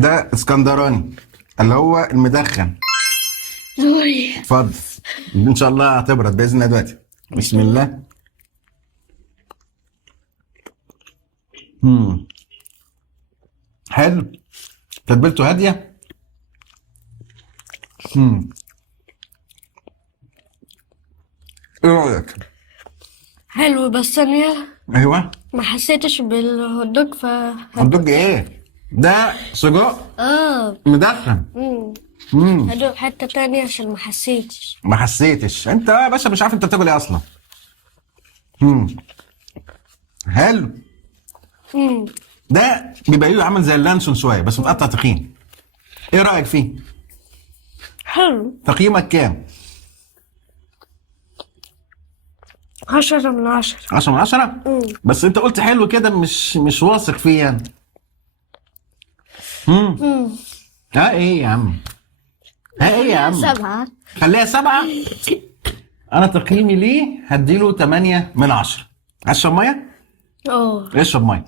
ده اسكندراني اللي هو المدخن. نوري. اتفضل. ان شاء الله هتبرد باذن الله دلوقتي. بسم الله. حلو. تتبيلته هاديه. ايه رايك؟ حلو بس انا ايوه. ما حسيتش بالهوت دوج هتدوج ايه؟ ده سجق مدخن. هدوق حتة تانية عشان ما حسيتش. ما حسيتش انت يا باشا، مش عارف انت بتاكل ايه اصلا. حلو. ده بيبقى له عامل زي اللانشون شويه بس متقطع تخين. ايه رايك فيه؟ حلو. تقييمك كام؟ 10/10. 10 من 10؟ بس انت قلت حلو كده، مش واثق فيه يعني. ها ايه يا عم؟ ها ايه يا عم؟ 7. خليها 7. انا تقييمي ليه هديله 8 من 10. اشرب ميه؟ اشرب ميه.